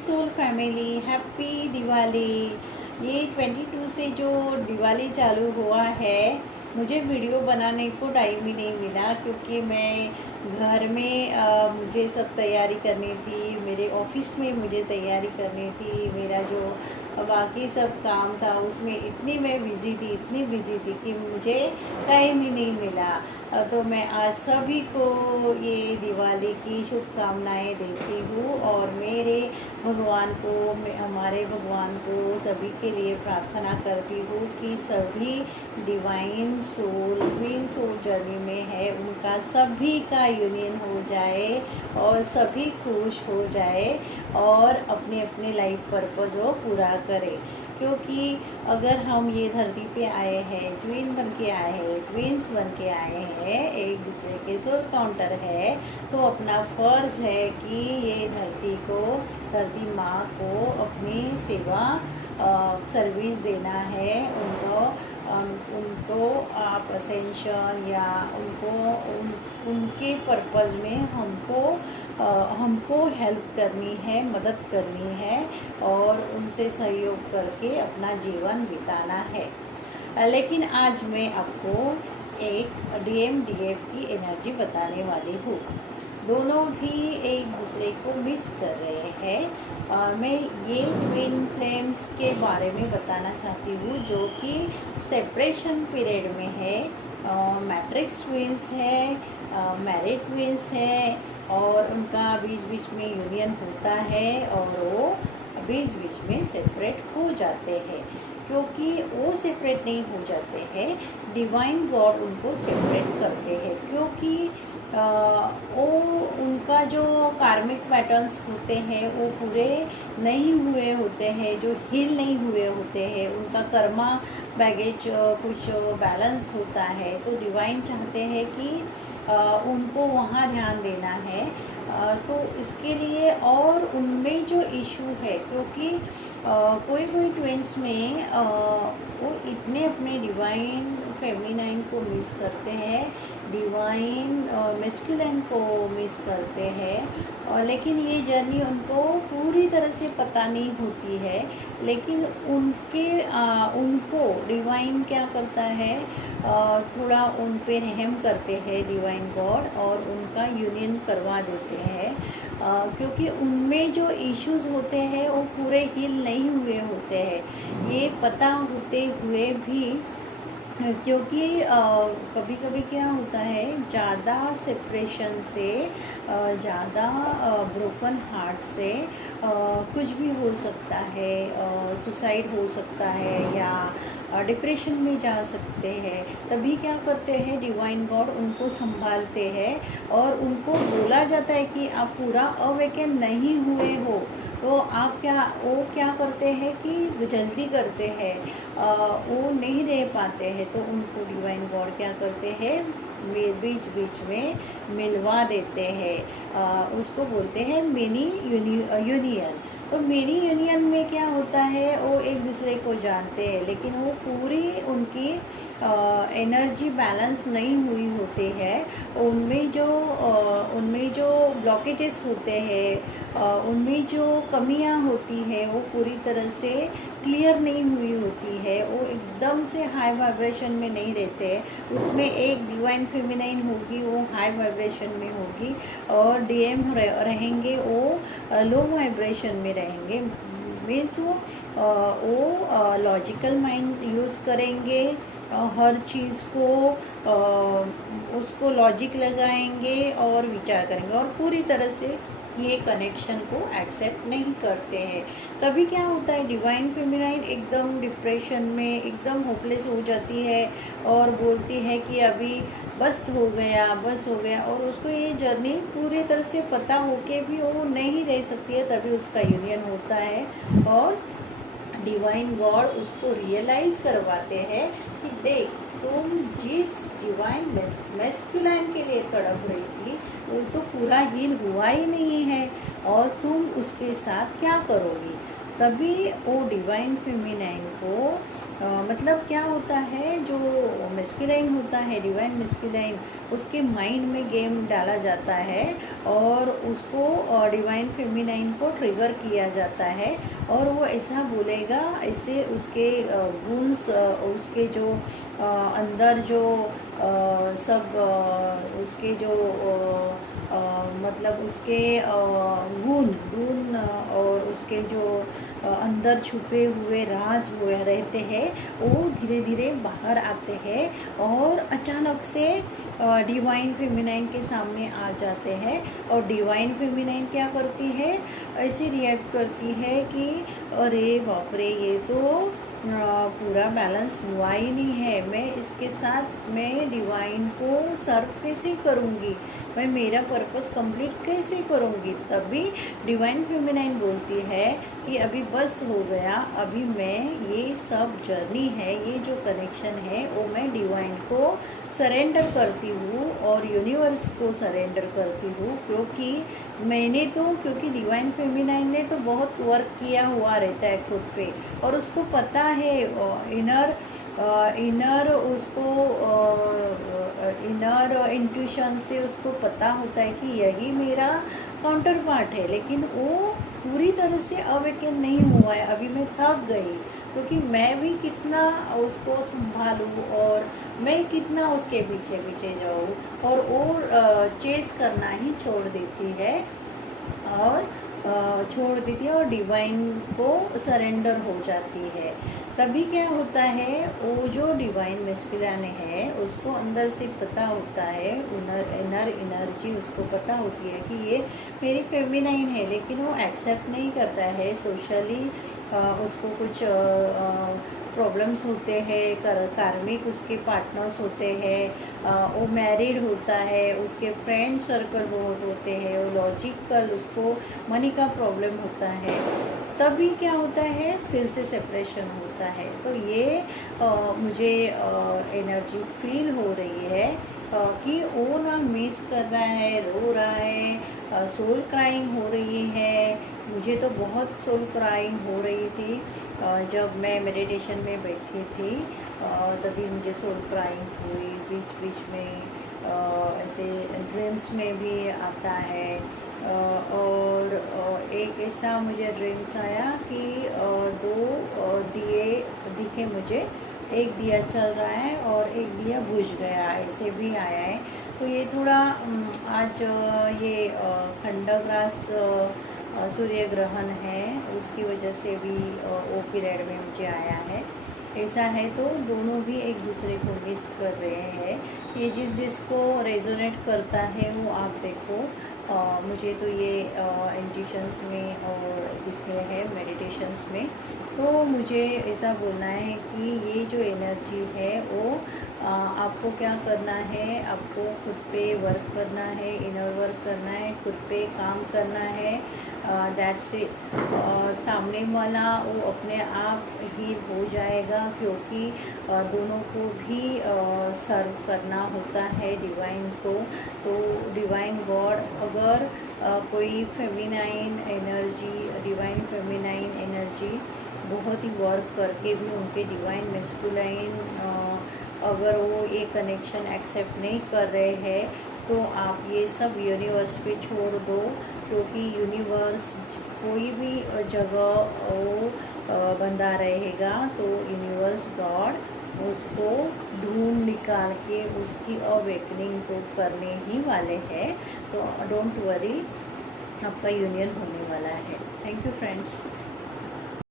Soul family, happy Diwali. ये 22 से जो दिवाली चालू हुआ है, मुझे वीडियो बनाने को टाइम ही नहीं मिला क्योंकि मैं घर में मुझे सब तैयारी करनी थी, मेरे ऑफिस में मुझे तैयारी करनी थी, मेरा जो बाकी सब काम था उसमें इतनी मैं बिज़ी थी, इतनी बिज़ी थी कि मुझे टाइम ही नहीं मिला। तो मैं आज सभी को ये दिवाली की शुभकामनाएं देती हूँ और मेरे भगवान को, मैं हमारे भगवान को सभी के लिए प्रार्थना करती हूँ कि सभी divine soul, queen soul journey में है, उनका सभी का यूनियन हो जाए और सभी खुश हो जाए और अपने अपने लाइफ पर्पज़ वो पूरा करें। क्योंकि अगर हम ये धरती पे आए हैं, ट्विन बन के आए हैं, ट्विंस बन के आए हैं, एक दूसरे के सोल काउंटर है, तो अपना फ़र्ज़ है कि ये धरती माँ को अपनी सेवा सर्विस देना है। उनको आप असेंशन या उनके पर्पज़ में हमको हेल्प करनी है, मदद करनी है और उनसे सहयोग करके अपना जीवन बिताना है। लेकिन आज मैं आपको एक DMDF की एनर्जी बताने वाली हूँ। दोनों भी एक दूसरे को मिस कर रहे हैं। मैं ये ट्विन फ्लेम्स के बारे में बताना चाहती हूँ जो कि सेपरेशन पीरियड में है। मैट्रिक्स ट्विंस है, मैरिड ट्विंस है और उनका बीच बीच में यूनियन होता है और वो बीच बीच में सेपरेट हो जाते हैं। क्योंकि वो सेपरेट नहीं हो जाते हैं, डिवाइन गॉड उनको सेपरेट करते हैं। क्योंकि वो उनका जो कार्मिक पैटर्न्स होते हैं वो पूरे नहीं हुए होते हैं, जो हील नहीं हुए होते हैं, उनका कर्मा बैगेज कुछ बैलेंस होता है। तो डिवाइन चाहते हैं कि उनको वहाँ ध्यान देना है। तो इसके लिए और उनमें जो इशू है, क्योंकि कोई कोई ट्विंस में वो इतने अपने डिवाइन फेमिनाइन को मिस करते हैं, डिवाइन मैस्कुलिन को मिस करते हैं और लेकिन ये जर्नी उनको पूरी तरह से पता नहीं होती है। लेकिन उनको डिवाइन क्या करता है, थोड़ा उन पे रहम करते हैं डिवाइन गॉड और उनका यूनियन करवा देते हैं। क्योंकि उनमें जो इश्यूज होते हैं वो पूरे हील नहीं हुए होते हैं, ये पता होते हुए भी। क्योंकि कभी कभी क्या होता है, ज़्यादा सेपरेशन से, ज़्यादा ब्रोकन हार्ट से कुछ भी हो सकता है, सुसाइड हो सकता है या डिप्रेशन में जा सकते हैं। तभी क्या करते हैं, डिवाइन गॉड उनको संभालते हैं और उनको बोला जाता है कि आप पूरा अवेकन नहीं हुए हो। तो वो क्या करते हैं कि जल्दी करते हैं, वो नहीं दे पाते हैं, तो उनको डिवाइन गॉड क्या करते हैं, बीच बीच में मिलवा देते हैं। उसको बोलते हैं मिनी यूनियन। तो मिनी यूनियन में क्या होता है, वो एक दूसरे को जानते हैं लेकिन वो पूरी उनकी एनर्जी बैलेंस नहीं हुई होती है। उनमें जो ब्लॉकेजेस होते हैं, उनमें जो कमियां होती है वो पूरी तरह से क्लियर नहीं हुई होती है। वो एकदम से हाई वाइब्रेशन में नहीं रहते। उसमें एक डिवाइन फेमिनाइन होगी, वो हाई वाइब्रेशन में होगी और DM रहेंगे, वो लो वाइब्रेशन में रहेंगे। मीन्स वो लॉजिकल माइंड यूज़ करेंगे, हर चीज़ को उसको लॉजिक लगाएंगे और विचार करेंगे और पूरी तरह से ये कनेक्शन को एक्सेप्ट नहीं करते हैं। तभी क्या होता है, डिवाइन फेमिनाइन एकदम डिप्रेशन में, एकदम होपलेस हो जाती है और बोलती है कि अभी बस हो गया और उसको ये जर्नी पूरी तरह से पता होके भी वो नहीं रह सकती है। तभी उसका यूनियन होता है और डिवाइन गॉड उसको रियलाइज़ करवाते हैं कि देख, तुम जिस डिवाइन मैस्कुलाइन के लिए तड़प रही थी वो तो पूरा हील हुआ ही नहीं है और तुम उसके साथ क्या करोगी। तभी वो डिवाइन फेमिनाइन को मतलब क्या होता है, जो मस्कुलाइन होता है, डिवाइन मस्कुलाइन, उसके माइंड में गेम डाला जाता है और उसको डिवाइन फेमिनाइन को ट्रिगर किया जाता है और वो ऐसा बोलेगा, ऐसे उसके गुण्स, उसके जो अंदर जो सब उसके जो मतलब उसके गुण गुण और उसके जो अंदर छुपे हुए राज हुए रहते हैं, वो धीरे धीरे बाहर आते हैं और अचानक से डिवाइन फेमिनाइन के सामने आ जाते हैं। और डिवाइन फेमिनाइन क्या करती है, ऐसे रिएक्ट करती है कि अरे बाप रे, ये तो पूरा बैलेंस हुआ ही नहीं है, मैं इसके साथ मैं डिवाइन को सर्व कैसे करूँगी, मैं मेरा पर्पस कंप्लीट कैसे करूँगी। तभी डिवाइन फेमिनाइन बोलती है कि अभी बस हो गया, अभी मैं ये सब जर्नी है, ये जो कनेक्शन है, वो मैं डिवाइन को सरेंडर करती हूँ और यूनिवर्स को सरेंडर करती हूँ। क्योंकि डिवाइन फेमिनाइन ने तो बहुत वर्क किया हुआ रहता है खुद पे, और उसको पता है, इनर उसको इनर इंट्यूशन से उसको पता होता है कि यही मेरा काउंटर पार्ट है, लेकिन वो पूरी तरह से अवेकन नहीं हुआ है। अभी मैं थक गई, क्योंकि मैं भी कितना उसको संभालूँ और मैं कितना उसके पीछे पीछे जाऊँ, और वो चेज करना ही छोड़ देती है और डिवाइन को सरेंडर हो जाती है। तभी क्या होता है, वो जो डिवाइन मस्कुलाइन है उसको अंदर से पता होता है, इनर एनर्जी उसको पता होती है कि ये मेरी फेमिनाइन है, लेकिन वो एक्सेप्ट नहीं करता है सोशली। उसको कुछ प्रॉब्लम्स होते हैं, कार्मिक उसके पार्टनर्स होते हैं, वो मैरिड होता है, उसके फ्रेंड सर्कल बहुत होते हैं, वो लॉजिकल, उसको मनी का प्रॉब्लम होता है। तभी क्या होता है, फिर से सेपरेशन होता है। तो ये मुझे एनर्जी फील हो रही है कि वो ना मिस कर रहा है, रो रहा है, सोल क्राइंग हो रही है। मुझे तो बहुत सोल क्राइंग हो रही थी जब मैं मेडिटेशन में बैठी थी, तभी मुझे सोल क्राइंग हुई। बीच बीच में ऐसे ड्रीम्स में भी आता है, और एक ऐसा मुझे ड्रीम्स आया कि दो दिए दिखे मुझे, एक दिया चल रहा है और एक दिया बुझ गया, ऐसे भी आया है। तो ये थोड़ा आज ये खंडग्रास सूर्य ग्रहण है, उसकी वजह से भी वो पीरियड में मुझे आया है। ऐसा है तो दोनों भी एक दूसरे को मिस कर रहे हैं। ये जिसको रेजोनेट करता है वो आप देखो। मुझे तो ये इंट्यूशंस में और दिखे हैं मेडिटेशंस में। तो मुझे ऐसा बोलना है कि ये जो एनर्जी है वो आपको क्या करना है, आपको खुद पे वर्क करना है, इनर वर्क करना है, खुद पे काम करना है। That's it. सामने वाला वो अपने आप ही हो जाएगा, क्योंकि दोनों को भी सर्व करना होता है डिवाइन को। तो डिवाइन गॉड, अगर कोई feminine energy, divine feminine energy बहुत ही वर्क करके भी उनके डिवाइन मस्कुलाइन अगर वो ये कनेक्शन एक्सेप्ट नहीं कर रहे हैं, तो आप ये सब यूनिवर्स पे छोड़ दो। क्योंकि यूनिवर्स कोई भी जगह वो बंधा रहेगा, तो यूनिवर्स गॉड उसको ढूंढ निकाल के उसकी अवेकनिंग तो करने ही वाले हैं। तो डोंट वरी, आपका यूनियन होने वाला है। Thank you friends.